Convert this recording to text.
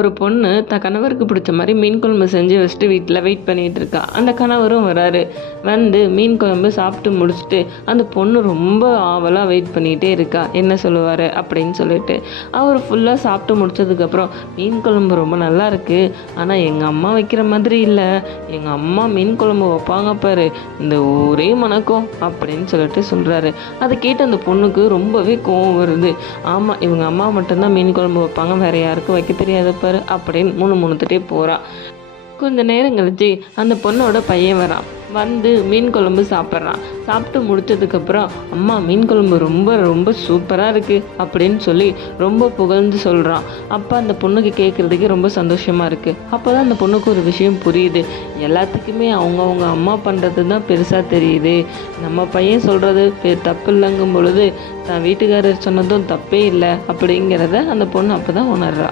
ஒரு பொண்ணு கணவருக்கு பிடிச்ச மாதிரி மீன் குழம்பு செஞ்சு வச்சுட்டு வீட்டில் வெயிட் பண்ணிகிட்டு இருக்கா. அந்த கணவரும் வராரு. வந்து மீன் குழம்பு சாப்பிட்டு முடிச்சுட்டு அந்த பொண்ணு ரொம்ப ஆவலாக வெயிட் பண்ணிகிட்டே இருக்கா, என்ன சொல்லுவார் அப்படின்னு சொல்லிட்டு. அவர் ஃபுல்லாக சாப்பிட்டு முடிச்சதுக்கப்புறம், மீன் குழம்பு ரொம்ப நல்லா இருக்குது, ஆனால் எங்கள் அம்மா வைக்கிற மாதிரி இல்லை, எங்கள் அம்மா மீன் குழம்பு வைப்பாங்க பாரு, இந்த ஊரே மணக்கும் அப்படின்னு சொல்லிட்டு சொல்கிறாரு. அதை கேட்டு அந்த பொண்ணுக்கு ரொம்பவே கோவம் வருது. ஆமாம், இவங்க அம்மா மட்டும்தான் மீன் குழம்பு வைப்பாங்க, வேறு யாருக்கும் வைக்க தெரியாது பாரு அப்படின்னு முணுமுணுத்துட்டே போகிறா. கொஞ்ச நேரம் கழிச்சு அந்த பொண்ணோட பையன் வரான். வந்து மீன் குழம்பு சாப்பிட்றான். சாப்பிட்டு முடிச்சதுக்கப்புறம், அம்மா மீன் குழம்பு ரொம்ப ரொம்ப சூப்பராக இருக்குது அப்படின்னு சொல்லி ரொம்ப புகழ்ந்து சொல்கிறான். அப்போ அந்த பொண்ணுக்கு கேட்குறதுக்கு ரொம்ப சந்தோஷமாக இருக்குது. அப்போ தான் அந்த பொண்ணுக்கு ஒரு விஷயம் புரியுது. எல்லாத்துக்குமே அவங்கவுங்க அம்மா பண்ணுறது தான் பெருசாக தெரியுது, நம்ம பையன் சொல்கிறது தப்பு இல்லைங்கும் பொழுது தான் வீட்டுக்காரர் சொன்னதும் தப்பே இல்லை அப்படிங்கிறத அந்த பொண்ணு அப்போ தான் உணர்றா.